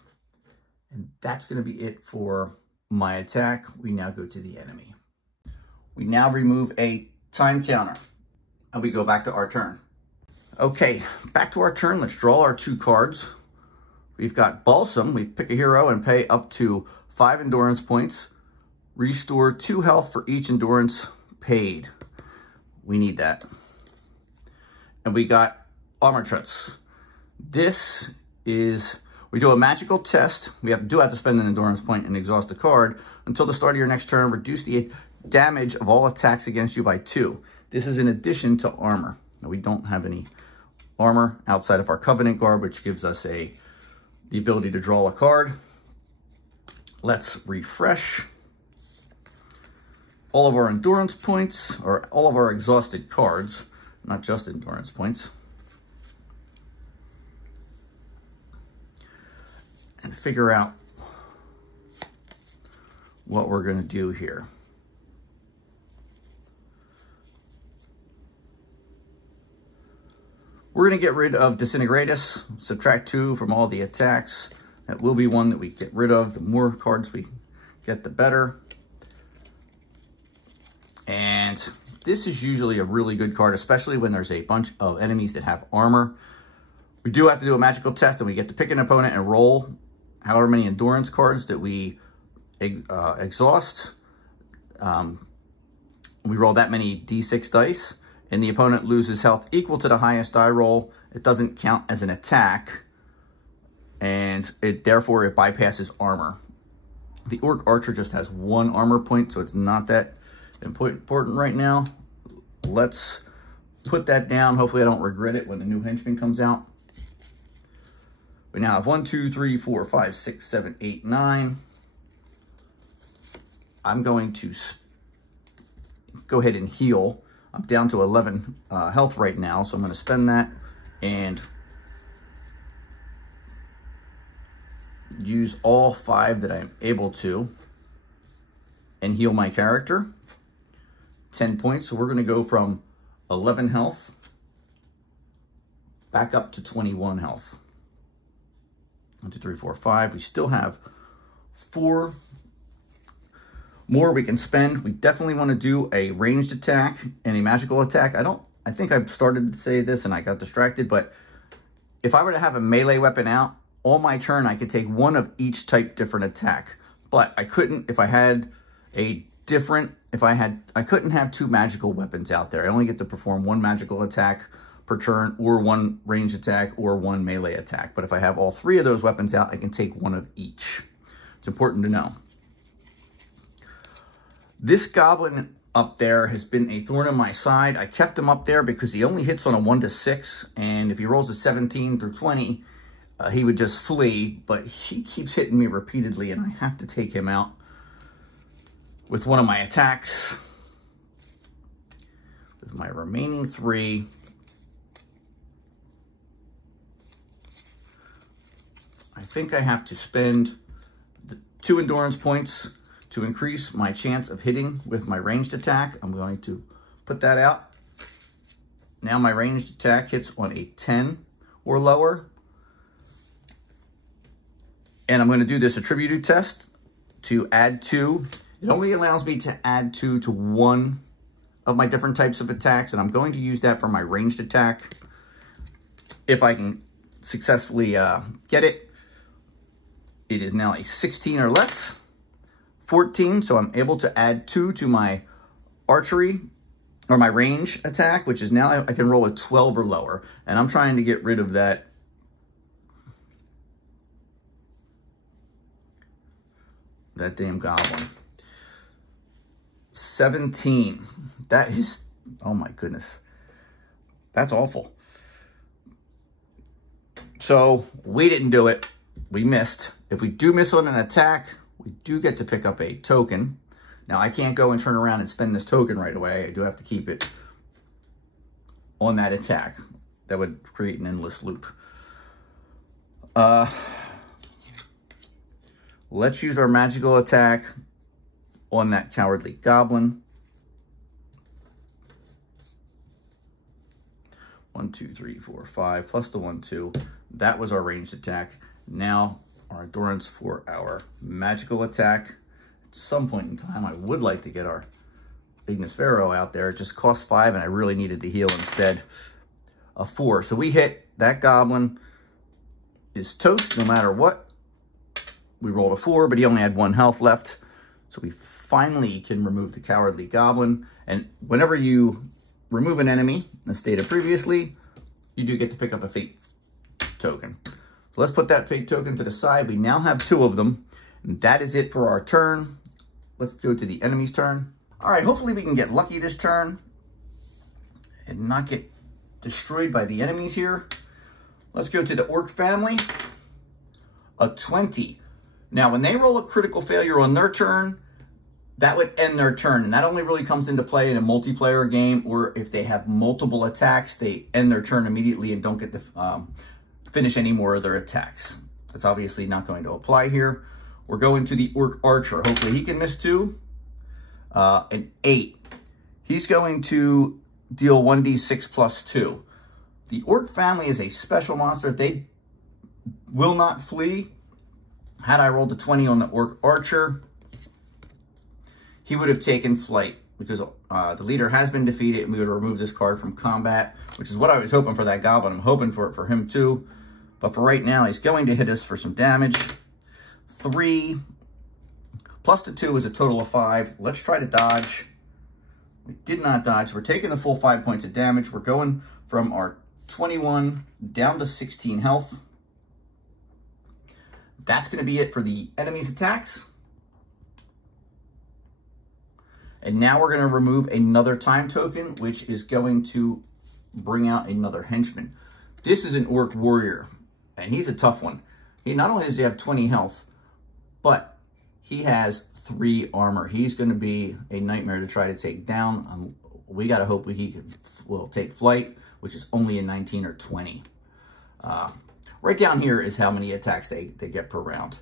And that's going to be it for my attack. We now go to the enemy. We now remove a time counter, and we go back to our turn. Okay, back to our turn. Let's draw our 2 cards. We've got Balsam. We pick a hero and pay up to 5 endurance points. Restore 2 health for each endurance paid. We need that. And we got Armor Truts. This is, we do a magical test. We have to spend an endurance point and exhaust the card. Until the start of your next turn, reduce the damage of all attacks against you by 2. This is in addition to armor. Now, we don't have any armor outside of our Covenant Guard, which gives us the ability to draw a card. Let's refresh. All of our endurance points, or all of our exhausted cards, not just endurance points. And figure out what we're going to do here. We're going to get rid of Disintegratus, subtract 2 from all the attacks. That will be one that we get rid of. The more cards we get, the better. And this is usually a really good card, especially when there's a bunch of enemies that have armor. We do have to do a magical test, and we get to pick an opponent and roll however many endurance cards that we exhaust. We roll that many d6 dice, and the opponent loses health equal to the highest die roll. It doesn't count as an attack, and therefore it bypasses armor. The Orc Archer just has 1 armor point, so it's not that important right now. Let's put that down. Hopefully I don't regret it when the new henchman comes out. We now have 1, 2, 3, 4, 5, 6, 7, 8, 9. I'm going to go ahead and heal. I'm down to 11 health right now, so I'm going to spend that and use all 5 that I'm able to and heal my character. 10 points, so we're going to go from 11 health back up to 21 health. 1, 2, 3, 4, 5. We still have 4 more we can spend. We definitely want to do a ranged attack and a magical attack. I think I started to say this and I got distracted, but if I were to have a melee weapon out, on my turn I could take 1 of each different attack. But I couldn't if I had a different, I couldn't have 2 magical weapons out there. I only get to perform 1 magical attack per turn, or 1 ranged attack, or 1 melee attack. But if I have all 3 of those weapons out, I can take 1 of each. It's important to know. This goblin up there has been a thorn in my side. I kept him up there because he only hits on a 1 to 6, and if he rolls a 17 through 20, he would just flee, but he keeps hitting me repeatedly, and I have to take him out with one of my attacks. With my remaining 3, I think I have to spend the 2 endurance points to increase my chance of hitting with my ranged attack. I'm going to put that out. Now my ranged attack hits on a 10 or lower. And I'm going to do this attributed test to add 2. It only allows me to add 2 to 1 of my different types of attacks, and I'm going to use that for my ranged attack if I can successfully get it. It is now a 16 or less. 14, so I'm able to add 2 to my archery, or my range attack, which is now I can roll a 12 or lower. And I'm trying to get rid of that damn goblin. 17. That is, oh my goodness. That's awful. So we didn't do it. We missed. If we do miss on an attack, we do get to pick up a token. Now, I can't go and turn around and spend this token right away. I do have to keep it on that attack. That would create an endless loop. Let's use our magical attack on that cowardly goblin. 1, 2, 3, 4, 5, plus the 1, 2. That was our ranged attack. Now, our endurance for our magical attack. At some point in time, I would like to get our Ignis Pharaoh out there. It just cost 5, and I really needed to heal instead. A 4. So we hit. That goblin is toast no matter what. We rolled a 4, but he only had 1 health left. So we finally can remove the cowardly goblin. And whenever you remove an enemy, as stated previously, you do get to pick up a fate token. So let's put that fate token to the side. We now have 2 of them. And that is it for our turn. Let's go to the enemy's turn. All right, hopefully we can get lucky this turn and not get destroyed by the enemies here. Let's go to the orc family. A 20. Now, when they roll a critical failure on their turn, that would end their turn. And that only really comes into play in a multiplayer game, or if they have multiple attacks, they end their turn immediately and don't get to finish any more of their attacks. That's obviously not going to apply here. We're going to the orc archer. Hopefully he can miss 2. An 8. He's going to deal 1d6 plus 2. The orc family is a special monster. They will not flee. Had I rolled a 20 on the orc archer, he would have taken flight because the leader has been defeated, and we would remove this card from combat, which is what I was hoping for that goblin. I'm hoping for it for him too. But for right now, he's going to hit us for some damage. 3 plus the 2 is a total of 5. Let's try to dodge. We did not dodge. We're taking the full 5 points of damage. We're going from our 21 down to 16 health. That's going to be it for the enemy's attacks. And now we're going to remove another time token, which is going to bring out another henchman. This is an orc warrior, and he's a tough one. not only does he have 20 health, but he has 3 armor. He's going to be a nightmare to try to take down. We got to hope he will take flight, which is only a 19 or 20. Right down here is how many attacks they get per round.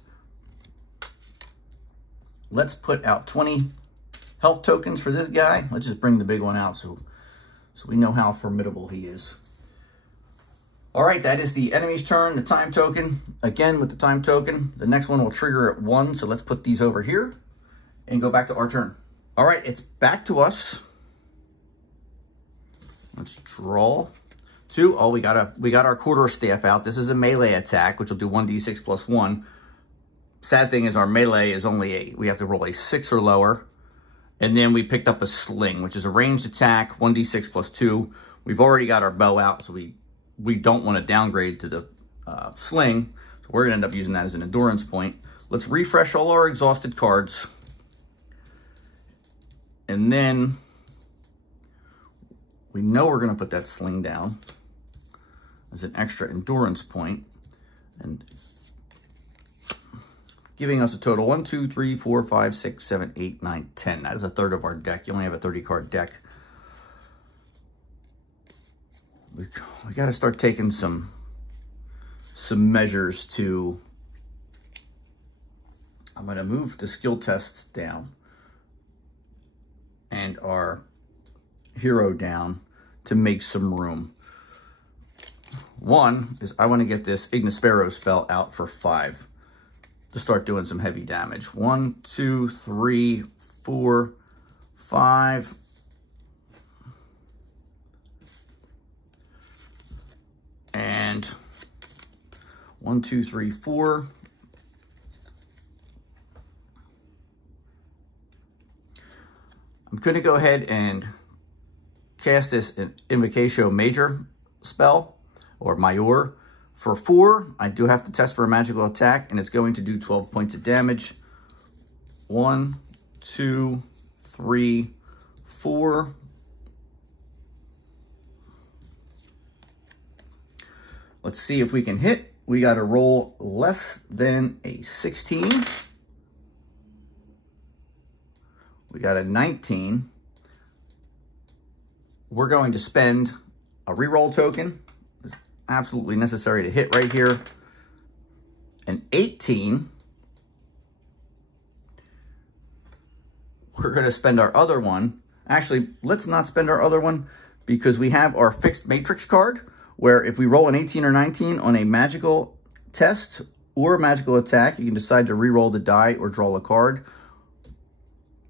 Let's put out 20 health tokens for this guy. Let's just bring the big one out so we know how formidable he is. All right, that is the enemy's turn, the time token. Again, with the time token, the next one will trigger at 1. So let's put these over here and go back to our turn. All right, it's back to us. Let's draw 2. Oh, we got our quarterstaff out. This is a melee attack, which will do 1d6 plus 1. Sad thing is our melee is only we have to roll a 6 or lower. And then we picked up a sling, which is a ranged attack, 1d6 plus 2. We've already got our bow out, so we don't want to downgrade to the sling. So we're going to end up using that as an endurance point. Let's refresh all our exhausted cards. And then we know we're going to put that sling down as an extra endurance point. And giving us a total 1, 2, 3, 4, 5, 6, 7, 8, 9, 10. That is a third of our deck. You only have a 30-card deck. We got to start taking some measures to... I'm going to move the skill tests down and our hero down to make some room. One is I want to get this Ignispero spell out for 5 to start doing some heavy damage. 1, 2, 3, 4, 5. And 1, 2, 3, 4. I'm going to go ahead and cast this Invocatio Major spell, or Major. For 4, I do have to test for a magical attack, and it's going to do 12 points of damage. 1, 2, 3, 4. Let's see if we can hit. We got to roll less than a 16. We got a 19. We're going to spend a reroll token. It's absolutely necessary to hit right here. An 18. We're going to spend our other one. Actually, let's not spend our other one because we have our fixed matrix card where if we roll an 18 or 19 on a magical test or a magical attack, you can decide to reroll the die or draw a card.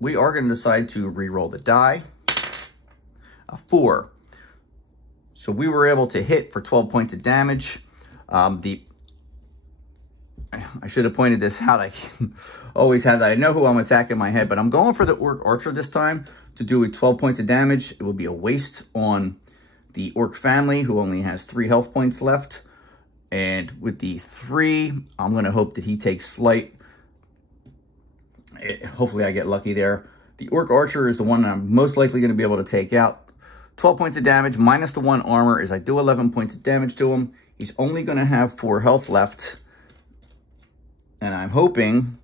We are going to decide to re-roll the die. A 4. So we were able to hit for 12 points of damage. I should have pointed this out. I always have that. I know who I'm attacking in my head, but I'm going for the Orc Archer this time to do 12 points of damage. It will be a waste on the Orc family, who only has 3 health points left. And with the 3, I'm going to hope that he takes flight. Hopefully I get lucky there. The Orc Archer is the one that I'm most likely going to be able to take out. 12 points of damage minus the 1 armor is I do 11 points of damage to him. He's only going to have 4 health left. And I'm hoping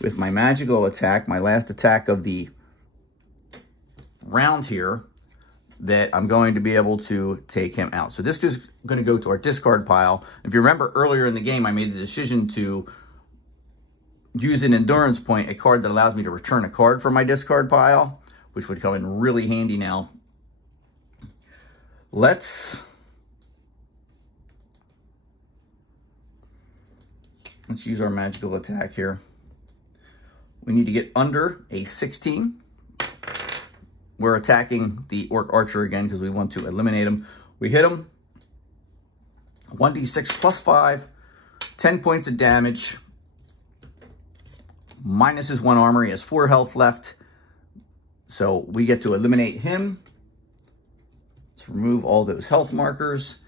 with my magical attack, my last attack of the round here, that I'm going to be able to take him out. So this is going to go to our discard pile. If you remember earlier in the game, I made the decision to use an endurance point, a card that allows me to return a card from my discard pile, which would come in really handy now. Let's use our magical attack here. We need to get under a 16. We're attacking the Orc Archer again because we want to eliminate him. We hit him. 1d6 plus 5. 10 points of damage. Minus his 1 armor. He has 4 health left. So we get to eliminate him. Let's remove all those health markers.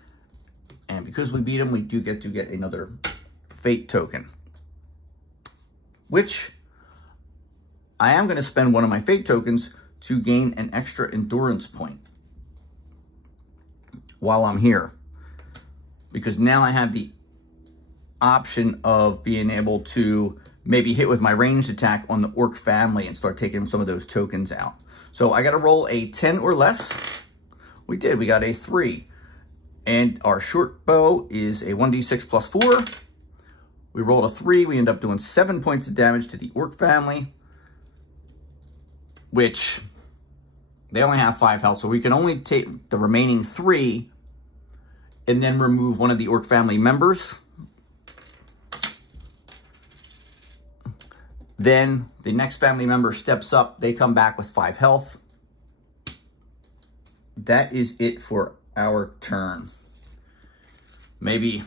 And because we beat him, we do get to get another fate token. Which I am going to spend one of my fate tokens to gain an extra endurance point while I'm here. Because now I have the option of being able to maybe hit with my ranged attack on the orc family and start taking some of those tokens out. So I got to roll a 10 or less. We did. We got a 3. And our short bow is a 1d6 plus 4. We rolled a 3. We end up doing 7 points of damage to the orc family, which they only have 5 health. So we can only take the remaining 3 and then remove one of the orc family members. Then the next family member steps up. They come back with 5 health. That is it for our turn. Maybe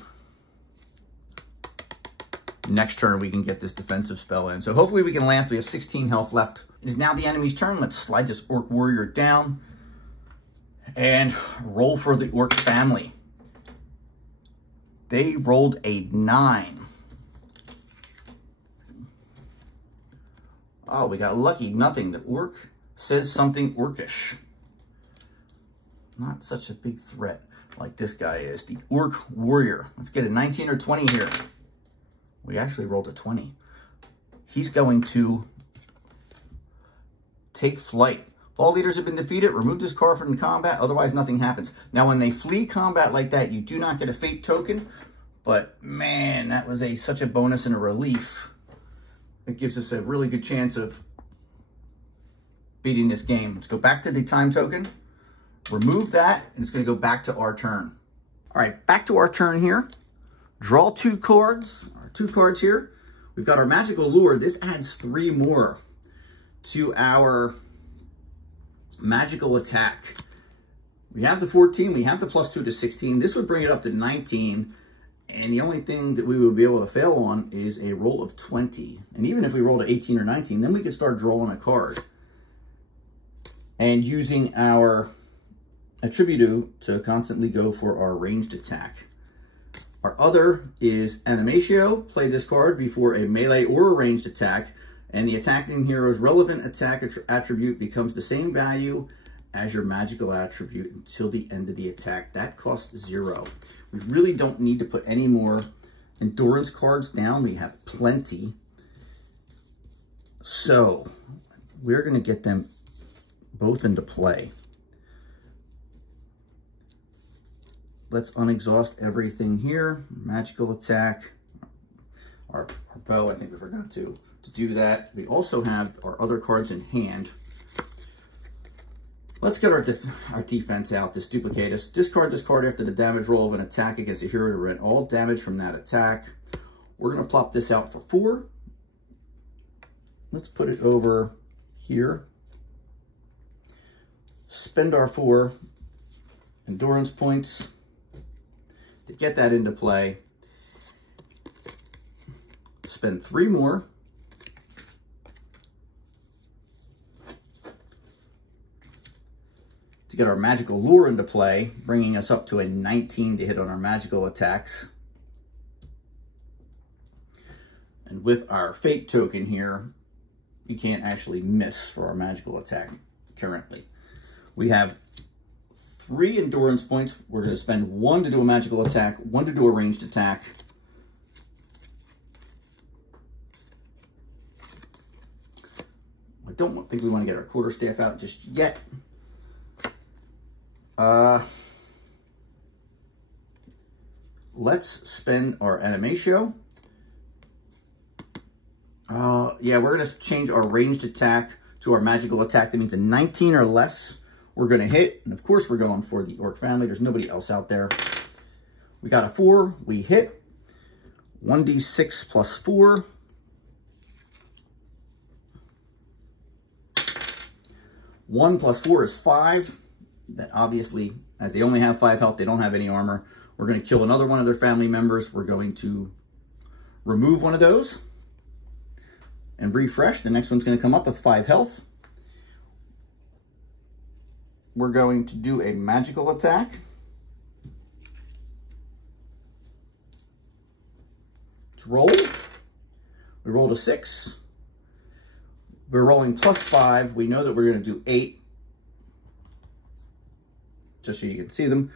next turn we can get this defensive spell in. So hopefully we can last. We have 16 health left. It is now the enemy's turn. Let's slide this orc warrior down and roll for the orc family. They rolled a 9. Oh, we got lucky. Nothing. The orc says something orcish. Not such a big threat like this guy is. The orc warrior. Let's get a 19 or 20 here. We actually rolled a 20. He's going to take flight. If all leaders have been defeated, remove this card from combat. Otherwise, nothing happens. Now, when they flee combat like that, you do not get a fate token. But, man, that was such a bonus and a relief. It gives us a really good chance of beating this game. Let's go back to the time token. Remove that, and it's going to go back to our turn. All right, back to our turn here. Draw 2 cards. Our 2 cards here. We've got our magical lure. This adds 3 more to our magical attack. We have the 14. We have the +2 to 16. This would bring it up to 19. And the only thing that we would be able to fail on is a roll of 20. And even if we rolled an 18 or 19, then we could start drawing a card. And using our attribute to constantly go for our ranged attack. Our other is Animatio. Play this card before a melee or a ranged attack. And the attacking hero's relevant attack attribute becomes the same value as your magical attribute until the end of the attack. That costs 0. We really don't need to put any more endurance cards down. We have plenty. So we're going to get them both into play. Let's unexhaust everything here. Magical attack. Our bow, I think we forgot to do that. We also have our other cards in hand. Let's get our defense out. This duplicatus. Discard this card after the damage roll of an attack against a hero to prevent all damage from that attack. We're going to plop this out for 4. Let's put it over here. Spend our 4 endurance points to get that into play. Spend 3 more. To get our magical lure into play, bringing us up to a 19 to hit on our magical attacks. And with our fate token here, we can't actually miss for our magical attack currently. We have 3 endurance points. We're going to spend 1 to do a magical attack, 1 to do a ranged attack. I don't think we want to get our quarterstaff out just yet. Let's spend our Animatio. Yeah, we're going to change our ranged attack to our magical attack. That means a 19 or less we're going to hit. And of course, we're going for the orc family. There's nobody else out there. We got a 4. We hit. 1d6 plus 4. One plus 4 is 5. That obviously, as they only have 5 health, they don't have any armor. We're going to kill another one of their family members. We're going to remove one of those and refresh. The next one's going to come up with 5 health. We're going to do a magical attack. Let's roll. We rolled a 6. We're rolling plus 5. We know that we're going to do 8. Just so you can see them.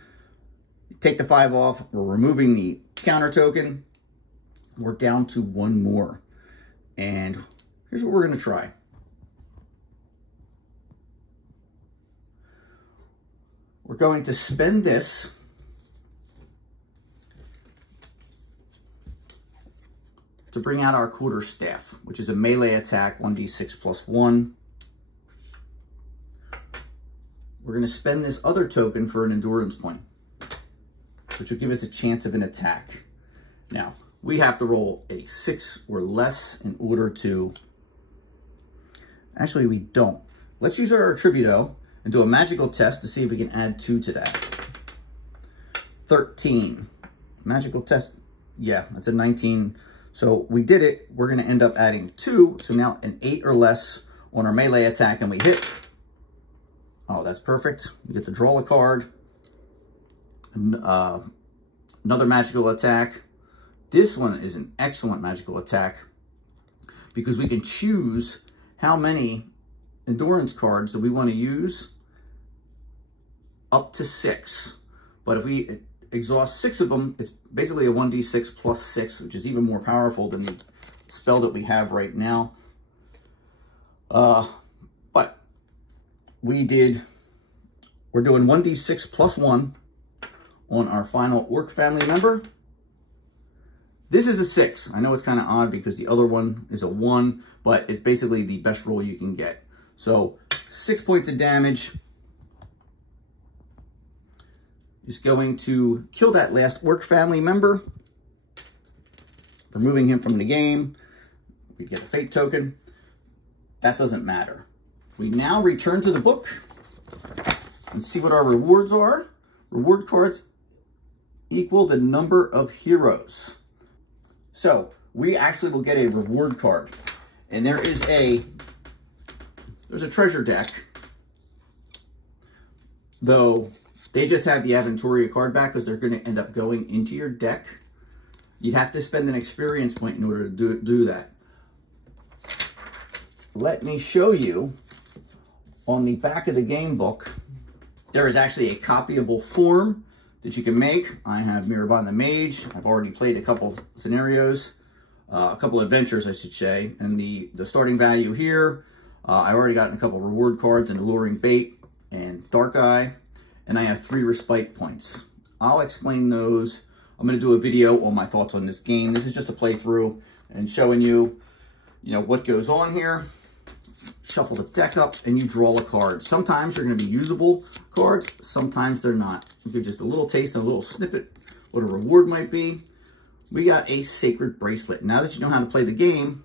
You take the 5 off. We're removing the counter token. We're down to one more. And here's what we're going to try. We're going to spend this to bring out our quarterstaff, which is a melee attack, 1d6 plus 1. We're going to spend this other token for an endurance point, which will give us a chance of an attack. Now, we have to roll a 6 or less in order to... Actually, we don't. Let's use our Attributo and do a magical test to see if we can add 2 to that. 13. Magical test. Yeah, that's a 19. So we did it. We're going to end up adding 2. So now an 8 or less on our melee attack, and we hit. Oh, that's perfect. We get to draw a card. Another magical attack. This one is an excellent magical attack because we can choose how many endurance cards that we want to use, up to 6. But if we exhaust 6 of them, it's basically a 1d6 plus 6, which is even more powerful than the spell that we have right now. But we're doing 1d6 plus 1 on our final orc family member. This is a 6. I know it's kind of odd because the other one is a 1, but it's basically the best roll you can get. So 6 points of damage. Just going to kill that last orc family member, removing him from the game. We get a fate token. That doesn't matter. We now return to the book and see what our rewards are. Reward cards equal the number of heroes. So we actually will get a reward card, and there's a treasure deck, though they just have the Aventuria card back because they're going to end up going into your deck. You'd have to spend an experience point in order to do that. Let me show you on the back of the game book. There is actually a copyable form that you can make. I have Mirabon the Mage. I've already played a couple scenarios, a couple adventures, I should say. And the starting value here, I've already gotten a couple reward cards, and Alluring Bait and Dark Eye. And I have 3 respite points. I'll explain those. I'm going to do a video on my thoughts on this game. This is just a playthrough and showing you, what goes on here. Shuffle the deck up and you draw a card. Sometimes they're going to be usable cards. Sometimes they're not. I'll give just a little taste and a little snippet what a reward might be. We got a Sacred Bracelet. Now that you know how to play the game,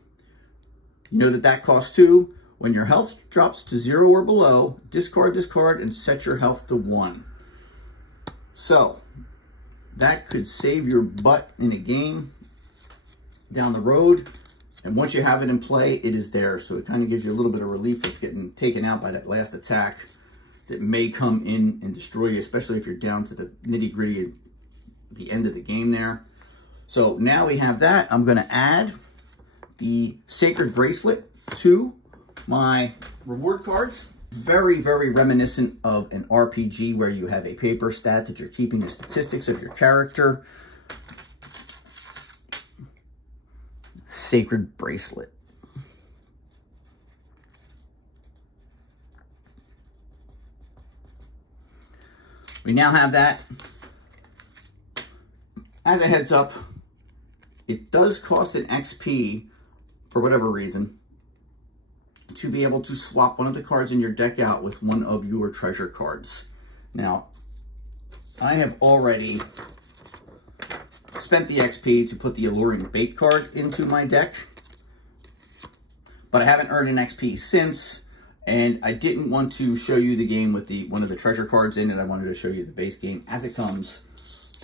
you know that costs 2. When your health drops to 0 or below, discard this card and set your health to 1. So that could save your butt in a game down the road. And once you have it in play, it is there. So it kind of gives you a little bit of relief of getting taken out by that last attack that may come in and destroy you, especially if you're down to the nitty-gritty at the end of the game there. So now we have that. I'm going to add the Sacred Bracelet to my reward cards. Very, very reminiscent of an RPG where you have a paper stat that you're keeping the statistics of your character. Sacred Bracelet. We now have that. As a heads up, it does cost an XP for whatever reason to be able to swap one of the cards in your deck out with one of your treasure cards. Now, I have already spent the XP to put the Alluring Bait card into my deck, but I haven't earned an XP since, and I didn't want to show you the game with one of the treasure cards in it. I wanted to show you the base game as it comes,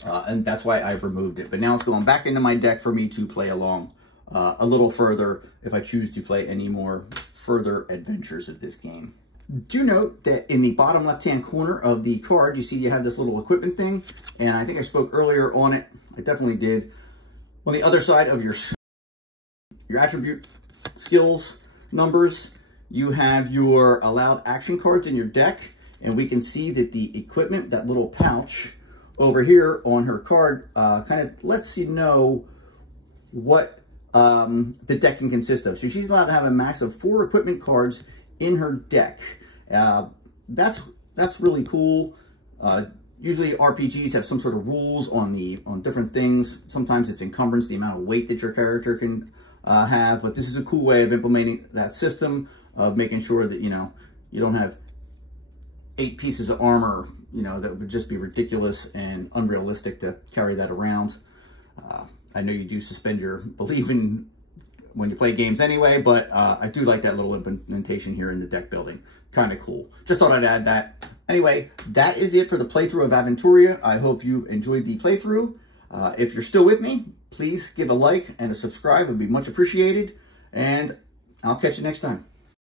and that's why I've removed it. But now it's going back into my deck for me to play along a little further if I choose to play any more further adventures of this game. Do note that in the bottom left-hand corner of the card, you see you have this little equipment thing, and I think I spoke earlier on it. I definitely did. On the other side of your attribute skills numbers, you have your allowed action cards in your deck, and we can see that the equipment, that little pouch over here on her card, kind of lets you know what the deck can consist of. So she's allowed to have a max of 4 equipment cards in her deck. That's really cool. Usually RPGs have some sort of rules on different things. Sometimes it's encumbrance, the amount of weight that your character can have, but this is a cool way of implementing that system, of making sure that, you know, you don't have 8 pieces of armor, you know, that would just be ridiculous and unrealistic to carry that around. I know you do suspend your belief in when you play games anyway, but I do like that little implementation here in the deck building. Kind of cool. Just thought I'd add that. Anyway, that is it for the playthrough of Aventuria. I hope you enjoyed the playthrough. If you're still with me, please give a like and a subscribe. It would be much appreciated. And I'll catch you next time.